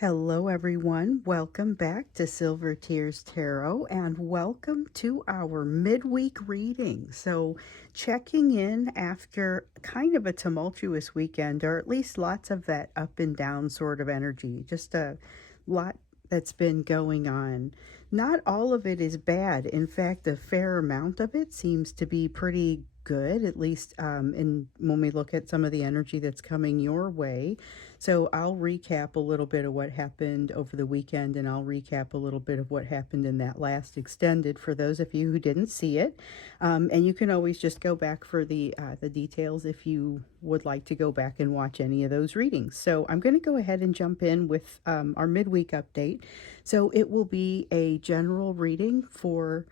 Hello, everyone. Welcome back to Silver Tears Tarot and welcome to our midweek reading. So, checking in after kind of a tumultuous weekend, or at least lots of that up and down sort of energy, just a lot that's been going on. Not all of it is bad. In fact, a fair amount of it seems to be pretty good, at least when we look at some of the energy that's coming your way. So I'll recap a little bit of what happened over the weekend, and I'll recap a little bit of what happened in that last extended for those of you who didn't see it. And you can always just go back for the details if you would like to go back and watch any of those readings. So I'm going to go ahead and jump in with our midweek update. So it will be a general reading for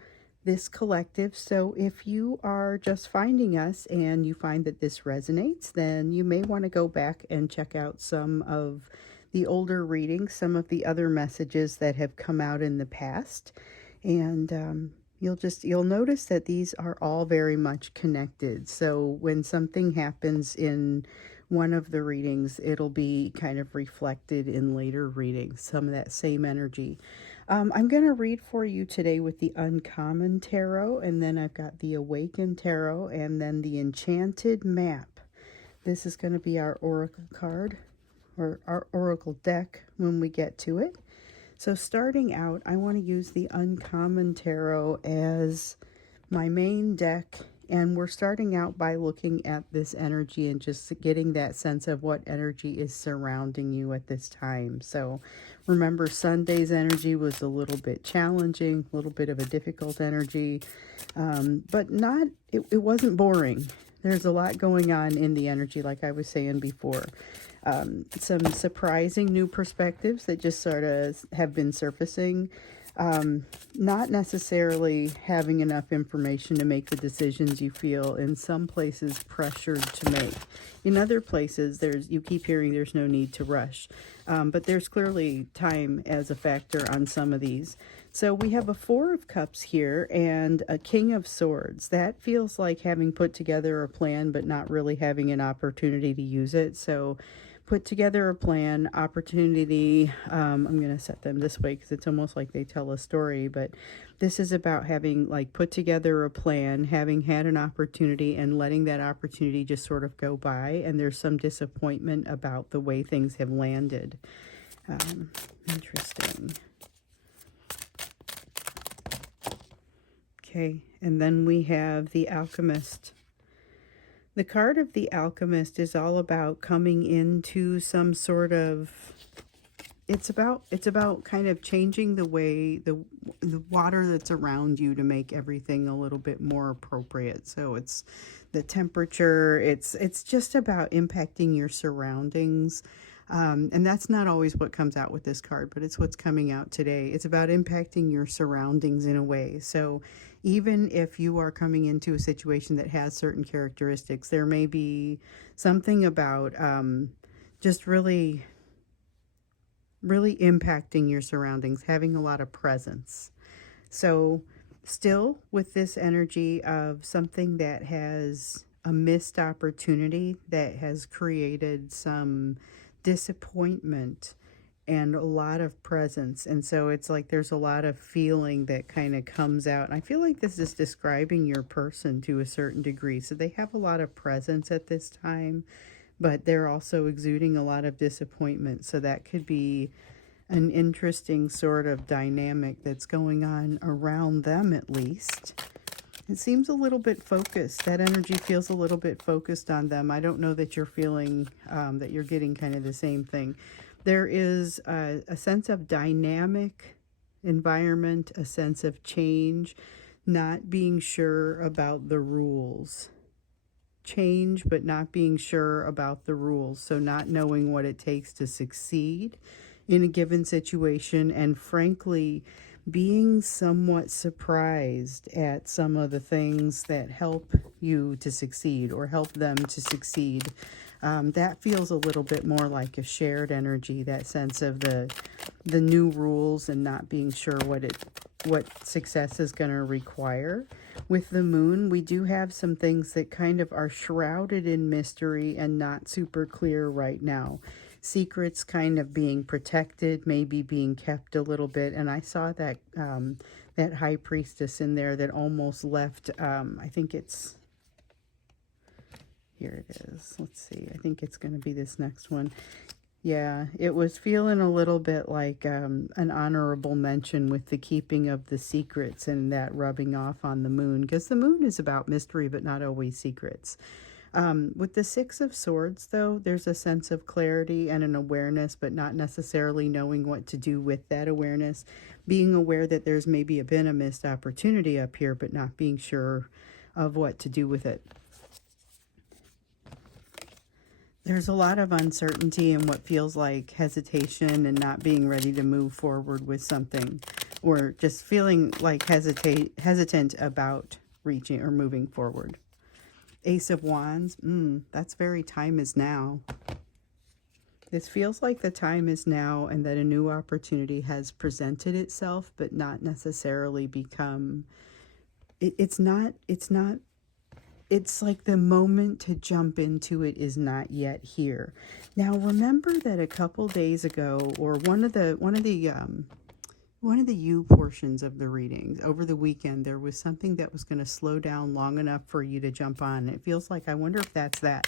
this collective. So if you are just finding us and you find that this resonates, then you may want to go back and check out some of the older readings, some of the other messages that have come out in the past. And you'll notice that these are all very much connected. So when something happens in one of the readings, it'll be kind of reflected in later readings, some of that same energy. I'm going to read for you today with the Uncommon Tarot, and then I've got the Awakened Tarot, and then the Enchanted Map. This is going to be our Oracle card, or our Oracle deck when we get to it. So starting out, I want to use the Uncommon Tarot as my main deck, and we're starting out by looking at this energy and just getting that sense of what energy is surrounding you at this time. So remember, Sunday's energy was a little bit challenging, a little bit of a difficult energy, but it wasn't boring. There's a lot going on in the energy, like I was saying before. Some surprising new perspectives that just sort of have been surfacing. Not necessarily having enough information to make the decisions you feel in some places pressured to make. In other places, you keep hearing there's no need to rush. But there's clearly time as a factor on some of these. So we have a Four of Cups here and a King of Swords. That feels like having put together a plan but not really having an opportunity to use it. So put together a plan, opportunity. I'm going to set them this way because it's almost like they tell a story, but this is about having put together a plan, having had an opportunity and letting that opportunity just sort of go by, and there's some disappointment about the way things have landed. Interesting. Okay, and then we have the Alchemist. The card of the Alchemist is all about coming into some sort of, it's about kind of changing the way the water that's around you to make everything a little bit more appropriate. So it's the temperature, it's just about impacting your surroundings. And that's not always what comes out with this card, but it's what's coming out today. It's about impacting your surroundings in a way. So even if you are coming into a situation that has certain characteristics, there may be something about just really impacting your surroundings, having a lot of presence. So still with this energy of something that has a missed opportunity that has created some disappointment and a lot of presence. And so it's like there's a lot of feeling that kind of comes out. And I feel like this is describing your person to a certain degree. So they have a lot of presence at this time, but they're also exuding a lot of disappointment. So that could be an interesting sort of dynamic that's going on around them, at least. It seems a little bit focused. That energy feels a little bit focused on them. I don't know that you're feeling that you're getting kind of the same thing. There is a sense of dynamic environment, a sense of change, not being sure about the rules. Change, but not being sure about the rules. So not knowing what it takes to succeed in a given situation, and frankly, being somewhat surprised at some of the things that help you to succeed or help them to succeed. That feels a little bit more like a shared energy, that sense of the new rules and not being sure what success is going to require. With the moon, we do have some things that kind of are shrouded in mystery and not super clear right now. secrets kind of being protected, maybe being kept a little bit. And I saw that that high priestess in there that almost left. I think it's here. It is. Let's see. I think it's going to be this next one. Yeah, it was feeling a little bit like an honorable mention with the keeping of the secrets and that rubbing off on the moon, because the moon is about mystery but not always secrets. With the Six of Swords, though, there's a sense of clarity and an awareness, but not necessarily knowing what to do with that awareness. Being aware that there's maybe been a missed opportunity up here, but not being sure of what to do with it. There's a lot of uncertainty and what feels like hesitation and not being ready to move forward with something, or just feeling like hesitant about reaching or moving forward. Ace of Wands, that's very time is now. This feels like the time is now and that a new opportunity has presented itself, but not necessarily become, it's like the moment to jump into it is not yet here. Now remember that a couple days ago, or one of the you portions of the readings over the weekend, there was something that was going to slow down long enough for you to jump on. It feels like, I wonder if that's that,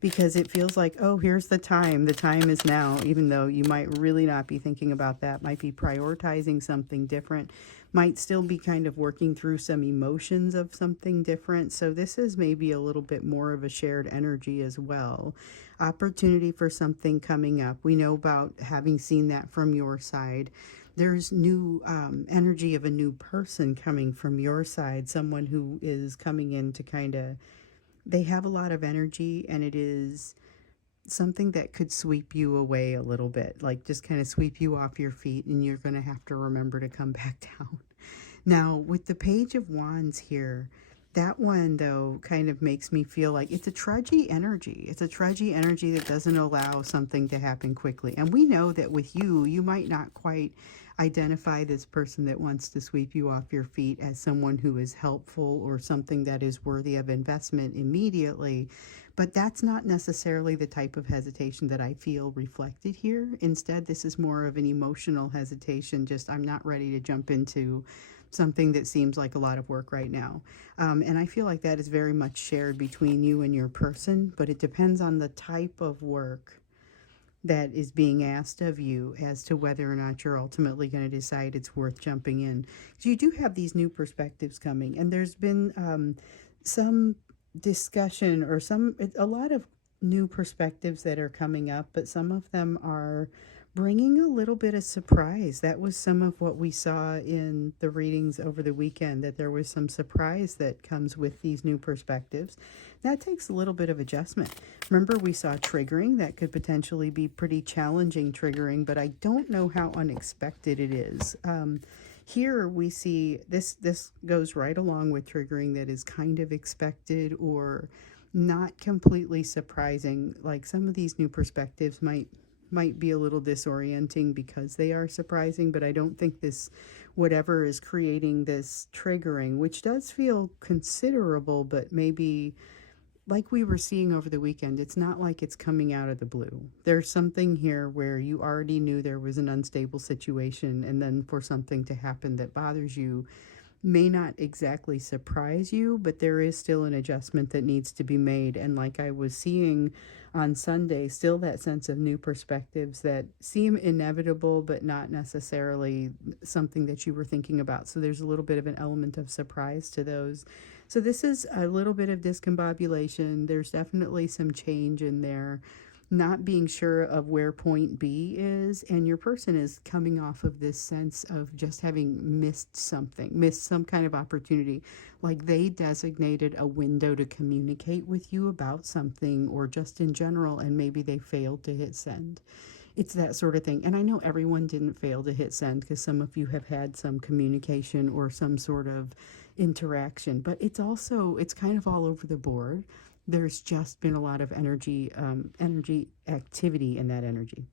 because it feels like, oh, here's the time is now, even though you might really not be thinking about that, might be prioritizing something different, might still be kind of working through some emotions of something different. So this is maybe a little bit more of a shared energy as well. Opportunity for something coming up. We know about having seen that from your side. There's new energy of a new person coming from your side, someone who is coming in to kind of, they have a lot of energy, and it is something that could sweep you away a little bit, like just kind of sweep you off your feet, and you're going to have to remember to come back down. Now, with the Page of Wands here, that one, though, kind of makes me feel like it's a trudgy energy. It's a trudgy energy that doesn't allow something to happen quickly. And we know that with you, you might not quite identify this person that wants to sweep you off your feet as someone who is helpful or something that is worthy of investment immediately. But that's not necessarily the type of hesitation that I feel reflected here. Instead, this is more of an emotional hesitation. Just, I'm not ready to jump into something that seems like a lot of work right now. And I feel like that is very much shared between you and your person, but it depends on the type of work that is being asked of you as to whether or not you're ultimately going to decide it's worth jumping in. So you do have these new perspectives coming, and there's been some discussion or a lot of new perspectives that are coming up, but some of them are bringing a little bit of surprise. That was some of what we saw in the readings over the weekend, that there was some surprise that comes with these new perspectives. That takes a little bit of adjustment. Remember, we saw triggering. That could potentially be pretty challenging triggering, but I don't know how unexpected it is. Here we see this goes right along with triggering that is kind of expected or not completely surprising. Like some of these new perspectives might be a little disorienting because they are surprising, but I don't think this, whatever is creating this triggering, which does feel considerable, but maybe like we were seeing over the weekend, it's not like it's coming out of the blue. There's something here where you already knew there was an unstable situation, and then for something to happen that bothers you may not exactly surprise you, but there is still an adjustment that needs to be made. And like I was seeing on Sunday, still that sense of new perspectives that seem inevitable, but not necessarily something that you were thinking about. So there's a little bit of an element of surprise to those. So this is a little bit of discombobulation. There's definitely some change in there, not being sure of where point B is, and your person is coming off of this sense of just having missed something, missed some kind of opportunity, like they designated a window to communicate with you about something or just in general, and maybe they failed to hit send. It's that sort of thing. And I know everyone didn't fail to hit send, because some of you have had some communication or some sort of interaction, but it's kind of all over the board. There's just been a lot of energy activity in that energy.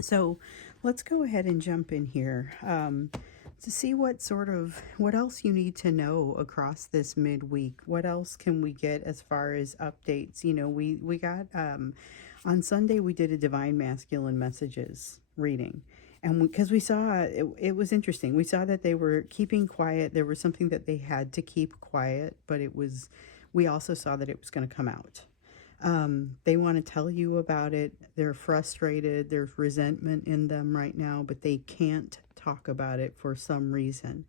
So let's go ahead and jump in here to see what else you need to know across this midweek. What else can we get as far as updates? You know, we got On Sunday, we did a Divine Masculine Messages reading. And because we saw, it was interesting. We saw that they were keeping quiet. There was something that they had to keep quiet, but we also saw that it was going to come out. They want to tell you about it. They're frustrated. There's resentment in them right now, but they can't talk about it for some reason.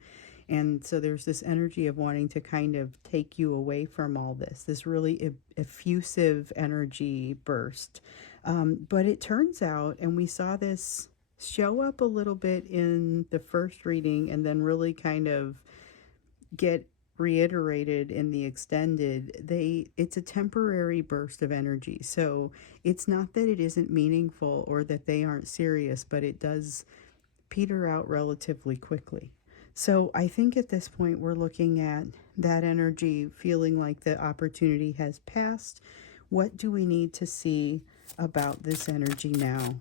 And so there's this energy of wanting to kind of take you away from all this really effusive energy burst. But it turns out, and we saw this show up a little bit in the first reading and then really kind of get reiterated in the extended, it's a temporary burst of energy. So it's not that it isn't meaningful or that they aren't serious, but it does peter out relatively quickly. So I think at this point we're looking at that energy feeling like the opportunity has passed. What do we need to see about this energy now?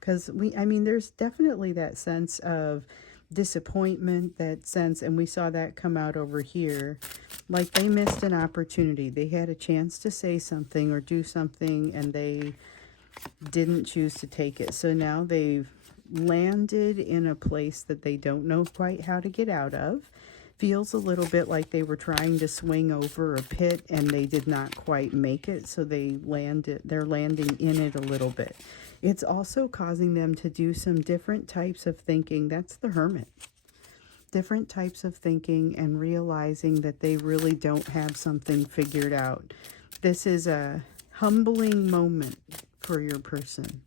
Because there's definitely that sense of disappointment, that sense, and we saw that come out over here, like they missed an opportunity. They had a chance to say something or do something, and they didn't choose to take it. So now they've landed in a place that they don't know quite how to get out of. Feels a little bit like they were trying to swing over a pit and they did not quite make it, so they're landing in it a little bit. It's also causing them to do some different types of thinking. That's the Hermit. Different types of thinking and realizing that they really don't have something figured out. This is a humbling moment for your person.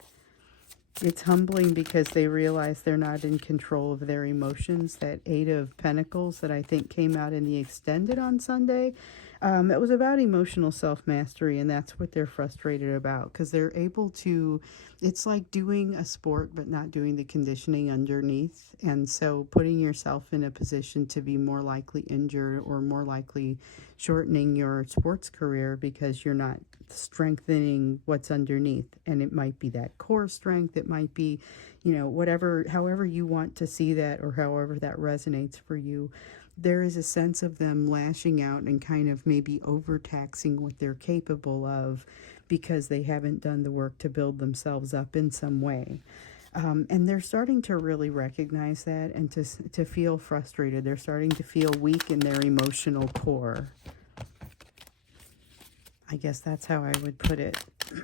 It's humbling because they realize they're not in control of their emotions. That Eight of Pentacles that I think came out in the extended on Sunday, it was about emotional self-mastery, and that's what they're frustrated about, because they're able to, it's like doing a sport but not doing the conditioning underneath, and so putting yourself in a position to be more likely injured or more likely shortening your sports career because you're not strengthening what's underneath. And it might be that core strength, it might be, whatever, however you want to see that or however that resonates for you. There is a sense of them lashing out and kind of maybe overtaxing what they're capable of because they haven't done the work to build themselves up in some way. And they're starting to really recognize that and to feel frustrated. They're starting to feel weak in their emotional core. I guess that's how I would put it.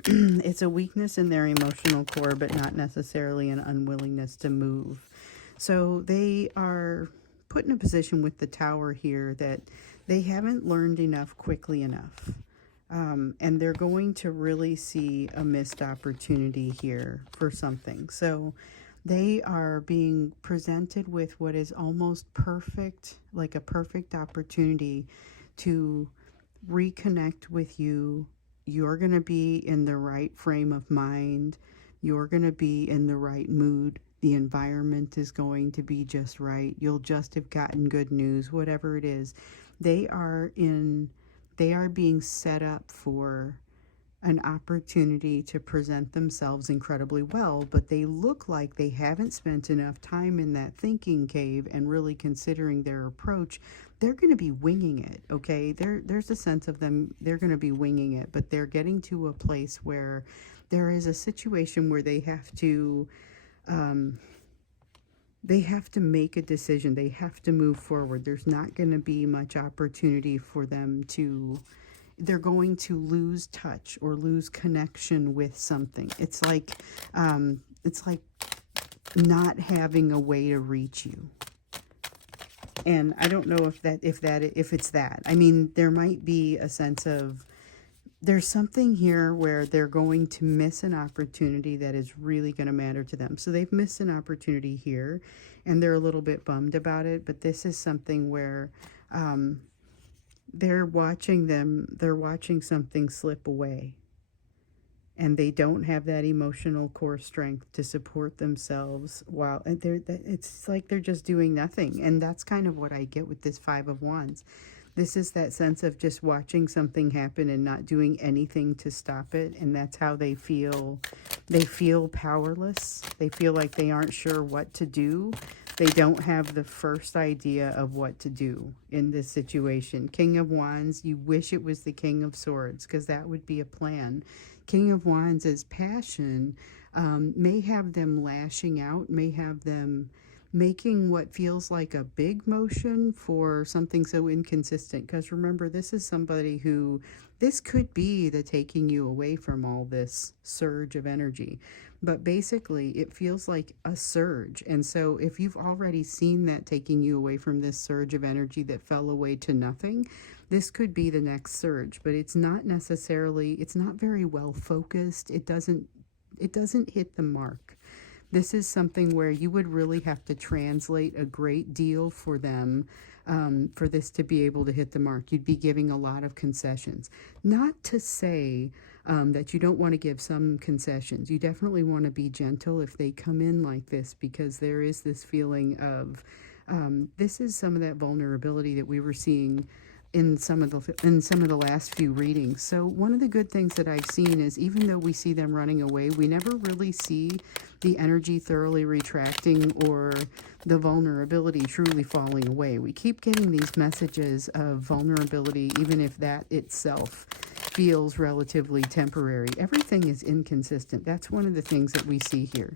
It's a weakness in their emotional core, but not necessarily an unwillingness to move. So they are put in a position with the Tower here that they haven't learned enough quickly enough. And they're going to really see a missed opportunity here for something. So they are being presented with what is almost perfect, like a perfect opportunity to reconnect with you. You're going to be in the right frame of mind. You're going to be in the right mood. The environment is going to be just right. You'll just have gotten good news, whatever it is. They are being set up for an opportunity to present themselves incredibly well, but they look like they haven't spent enough time in that thinking cave and really considering their approach. They're going to be winging it, okay? There's a sense of them, they're going to be winging it, but they're getting to a place where there is a situation where they have to make a decision. They have to move forward. There's not going to be much opportunity for them to, they're going to lose touch or lose connection with something. It's like not having a way to reach you. And I don't know if it's that. I mean, there might be a sense of, there's something here where they're going to miss an opportunity that is really going to matter to them. So they've missed an opportunity here and they're a little bit bummed about it, but this is something where they're watching something slip away, and they don't have that emotional core strength to support themselves while it's like they're just doing nothing. And that's kind of what I get with this Five of Wands. This is that sense of just watching something happen and not doing anything to stop it. And that's how they feel. They feel powerless. They feel like they aren't sure what to do. They don't have the first idea of what to do in this situation. King of Wands, you wish it was the King of Swords, because that would be a plan. King of Wands as passion may have them lashing out, may have them making what feels like a big motion for something so inconsistent. Because remember, this is somebody who, this could be the taking you away from all this surge of energy. But basically, it feels like a surge. And so if you've already seen that taking you away from this surge of energy that fell away to nothing, this could be the next surge. But it's not necessarily, it's not very well focused. It doesn't hit the mark. This is something where you would really have to translate a great deal for them, for this to be able to hit the mark. You'd be giving a lot of concessions. Not to say that you don't want to give some concessions. You definitely want to be gentle if they come in like this, because there is this feeling of, this is some of that vulnerability that we were seeing in some of the last few readings. So one of the good things that I've seen is, even though we see them running away, we never really see the energy thoroughly retracting or the vulnerability truly falling away. We keep getting these messages of vulnerability, even if that itself feels relatively temporary. Everything is inconsistent. That's one of the things that we see here.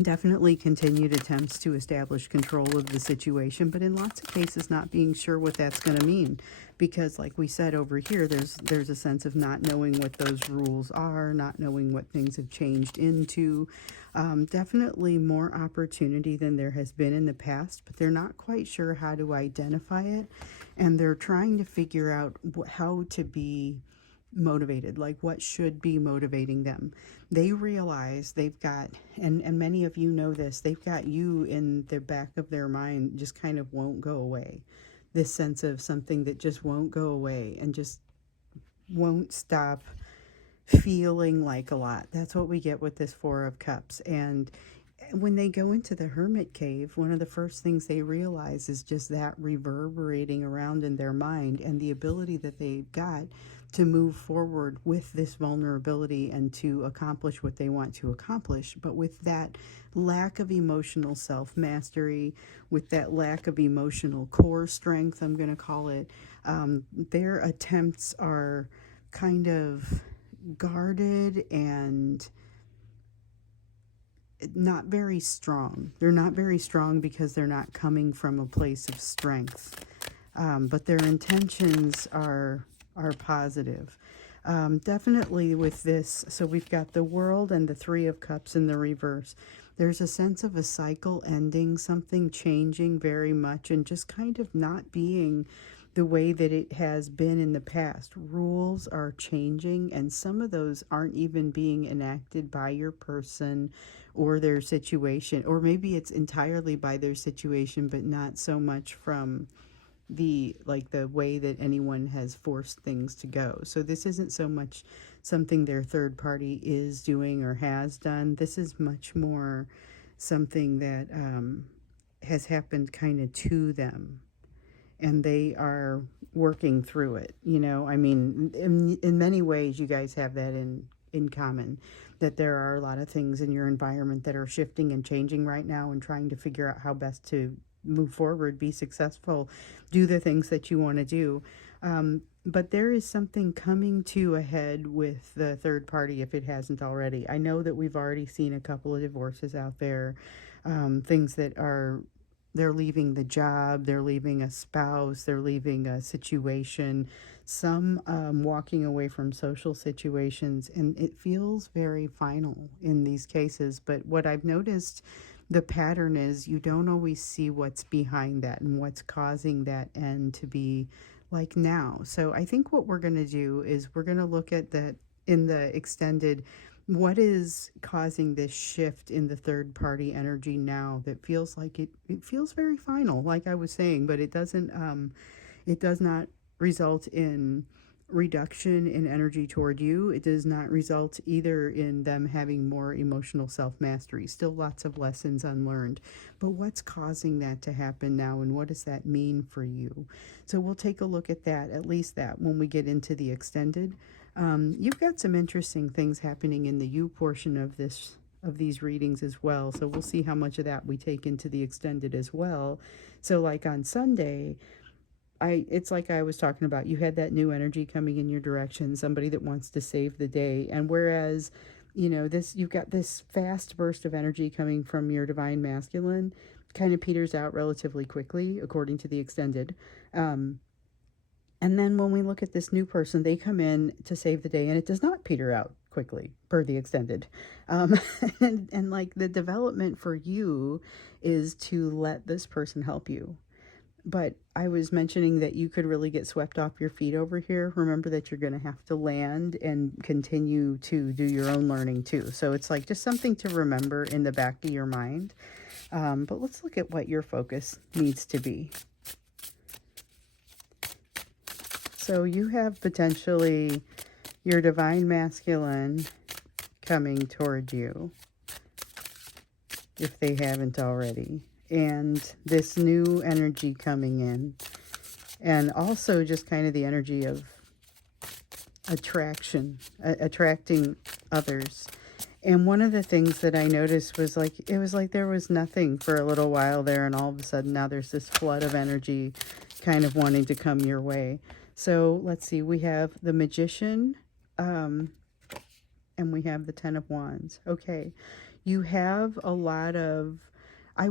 Definitely continued attempts to establish control of the situation, but in lots of cases not being sure what that's going to mean, because like we said over here, there's a sense of not knowing what those rules are, not knowing what things have changed into. Definitely more opportunity than there has been in the past, but they're not quite sure how to identify it, and they're trying to figure out how to be motivated, like what should be motivating them. They realize they've got, and many of you know this, they've got you in the back of their mind, just kind of won't go away. This sense of something that just won't go away and just won't stop feeling like a lot. That's what we get with this Four of Cups. And when they go into the hermit cave, one of the first things they realize is just that reverberating around in their mind, and the ability that they've got to move forward with this vulnerability and to accomplish what they want to accomplish, but with that lack of emotional self-mastery, with that lack of emotional core strength, I'm going to call it, their attempts are kind of guarded and not very strong. They're not very strong because they're not coming from a place of strength, but their intentions are positive. Definitely with this, so we've got the World and the Three of Cups in the reverse. There's a sense of a cycle ending, something changing very much, and just kind of not being the way that it has been in the past. Rules are changing, and some of those aren't even being enacted by your person or their situation, or maybe it's entirely by their situation, but not so much from the way that anyone has forced things to go. So this isn't so much something their third party is doing or has done. This is much more something that has happened kind of to them, and they are working through it. I mean, in many ways you guys have that in common, that there are a lot of things in your environment that are shifting and changing right now, and trying to figure out how best to move forward, be successful, do the things that you want to do. But there is something coming to a head with the third party, if it hasn't already. I know that we've already seen a couple of divorces out there, things that are, they're leaving the job, they're leaving a spouse, they're leaving a situation, some walking away from social situations, and it feels very final in these cases. But what I've noticed, the pattern is, you don't always see what's behind that and what's causing that end to be like now. So I think what we're going to do is we're going to look at that in the extended, what is causing this shift in the third party energy now that feels like it feels very final, like I was saying, but it does not result in reduction in energy toward you. It does not result either in them having more emotional self-mastery. Still lots of lessons unlearned. But what's causing that to happen now, and what does that mean for you? So we'll take a look at that, at least that, when we get into the extended. You've got some interesting things happening in the you portion of these readings as well. So we'll see how much of that we take into the extended as well. So like on Sunday, it's like I was talking about. You had that new energy coming in your direction, somebody that wants to save the day. And whereas, you've got this fast burst of energy coming from your divine masculine, kind of peters out relatively quickly, according to the extended. And then when we look at this new person, they come in to save the day, and it does not peter out quickly per the extended. And like the development for you is to let this person help you. But I was mentioning that you could really get swept off your feet over here. Remember that you're going to have to land and continue to do your own learning too. So it's like just something to remember in the back of your mind. But let's look at what your focus needs to be. So you have potentially your divine masculine coming toward you, if they haven't already. And this new energy coming in. And also just kind of the energy of attraction, attracting others. And one of the things that I noticed was like, it was like there was nothing for a little while there, and all of a sudden now there's this flood of energy kind of wanting to come your way. So let's see, we have the Magician, and we have the Ten of Wands. Okay, you have a lot of, I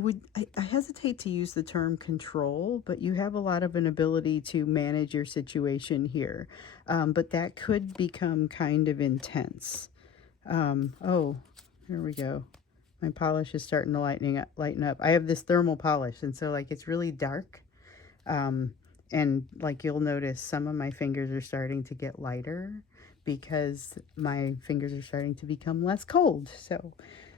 hesitate to use the term control, but you have a lot of an ability to manage your situation here. But that could become kind of intense. Oh, here we go. My polish is starting to lighten up. I have this thermal polish, and so like it's really dark. And like you'll notice some of my fingers are starting to get lighter because my fingers are starting to become less cold. So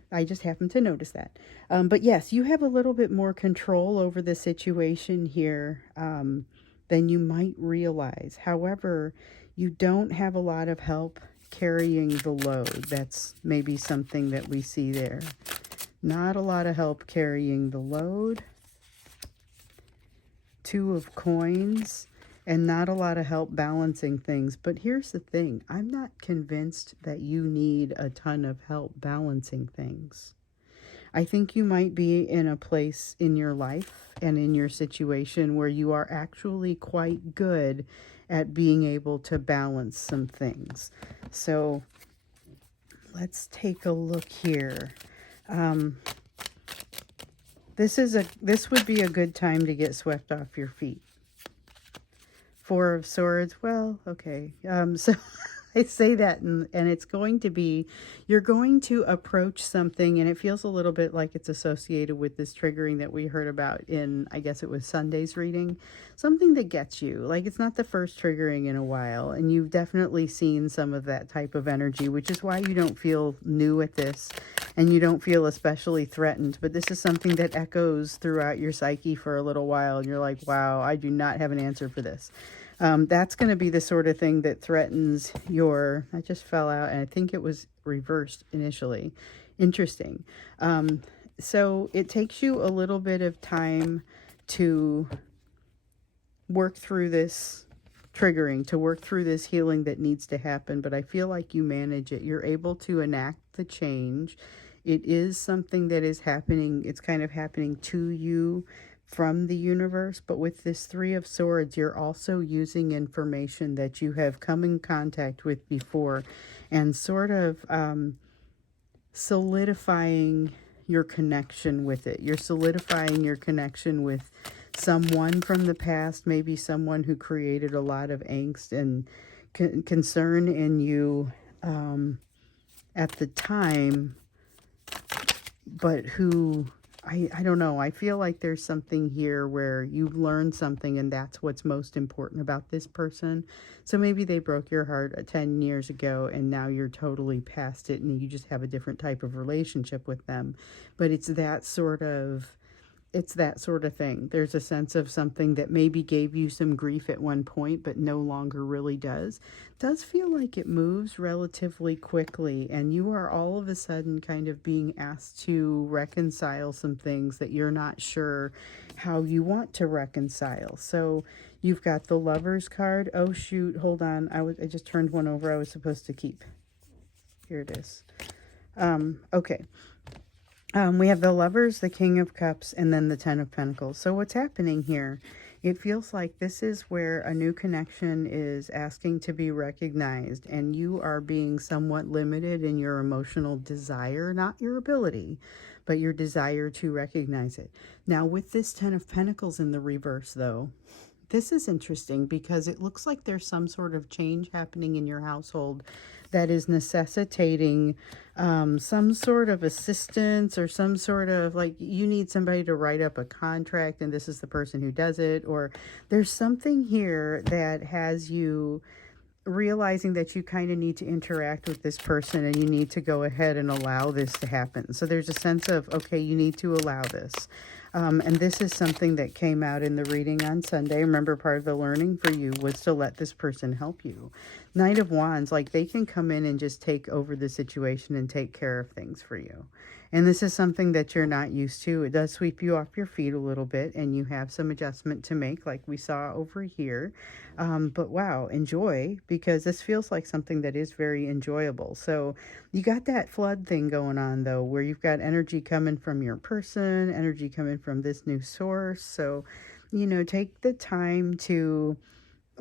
I just happened to notice that. But yes, you have a little bit more control over the situation here than you might realize. However, you don't have a lot of help carrying the load. That's maybe something that we see there. Not a lot of help carrying the load. Two of Coins, and not a lot of help balancing things. But here's the thing. I'm not convinced that you need a ton of help balancing things. I think you might be in a place in your life and in your situation where you are actually quite good at being able to balance some things. So let's take a look here. This would be a good time to get swept off your feet. Four of Swords. Well, okay. So I say that, and it's going to be, you're going to approach something, and it feels a little bit like it's associated with this triggering that we heard about in, I guess it was Sunday's reading. Something that gets you. Like, it's not the first triggering in a while, and you've definitely seen some of that type of energy, which is why you don't feel new at this, and you don't feel especially threatened. But this is something that echoes throughout your psyche for a little while, and you're like, wow, I do not have an answer for this. That's going to be the sort of thing that threatens your, I just fell out, and I think it was reversed initially. Interesting. So it takes you a little bit of time to work through this triggering, to work through this healing that needs to happen, but I feel like you manage it. You're able to enact the change. It is something that is happening. It's kind of happening to you from the universe, but with this Three of Swords, you're also using information that you have come in contact with before and sort of solidifying your connection with it. You're solidifying your connection with someone from the past, maybe someone who created a lot of angst and concern in you at the time, but who, I don't know, I feel like there's something here where you've learned something, and that's what's most important about this person. So maybe they broke your heart 10 years ago, and now you're totally past it, and you just have a different type of relationship with them. But it's that sort of thing. There's a sense of something that maybe gave you some grief at one point, but no longer really does. Does feel like it moves relatively quickly, and you are all of a sudden kind of being asked to reconcile some things that you're not sure how you want to reconcile. So you've got the Lovers card. Oh shoot, hold on. I just turned one over I was supposed to keep. Here it is. Okay. We have the Lovers, the King of Cups, and then the Ten of Pentacles. So what's happening here It feels like this is where a new connection is asking to be recognized, and you are being somewhat limited in your emotional desire, not your ability, but your desire to recognize it. Now, with this Ten of Pentacles in the reverse, though, this is interesting because it looks like there's some sort of change happening in your household that is necessitating some sort of assistance, or some sort of, like, you need somebody to write up a contract and this is the person who does it, or there's something here that has you realizing that you kind of need to interact with this person and you need to go ahead and allow this to happen. So there's a sense of, okay, you need to allow this. And this is something that came out in the reading on Sunday. Remember, part of the learning for you was to let this person help you. Knight of Wands, like, they can come in and just take over the situation and take care of things for you. And this is something that you're not used to. It does sweep you off your feet a little bit, and you have some adjustment to make, like we saw over here. But wow, enjoy, because this feels like something that is very enjoyable. So you got that flood thing going on, though, where you've got energy coming from your person, energy coming from this new source. So, take the time to,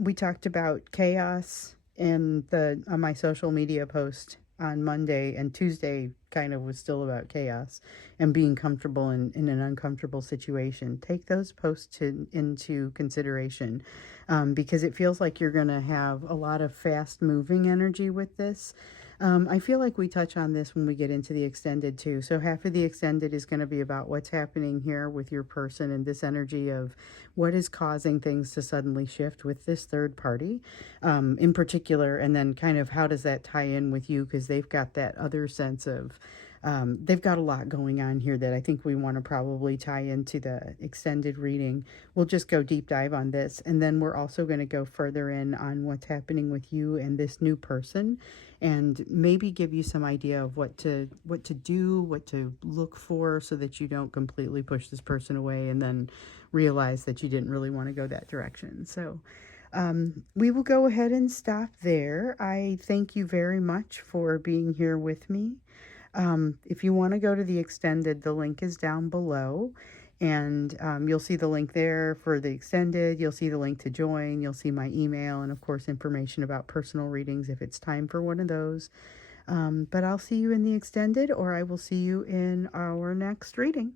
we talked about chaos in on my social media post on Monday, and Tuesday kind of was still about chaos and being comfortable in an uncomfortable situation. Take those posts into consideration, because it feels like you're going to have a lot of fast moving energy with this. I feel like we touch on this when we get into the extended too. So half of the extended is going to be about what's happening here with your person and this energy of what is causing things to suddenly shift with this third party in particular. And then kind of how does that tie in with you? Because they've got that other sense of, they've got a lot going on here that I think we want to probably tie into the extended reading. We'll just go deep dive on this. And then we're also going to go further in on what's happening with you and this new person, and maybe give you some idea of what to do, what to look for, so that you don't completely push this person away and then realize that you didn't really want to go that direction. So we will go ahead and stop there. I thank you very much for being here with me. If you want to go to the extended, the link is down below, and you'll see the link there for the extended. You'll see the link to join. You'll see my email, and of course information about personal readings if it's time for one of those. But I'll see you in the extended, or I will see you in our next reading.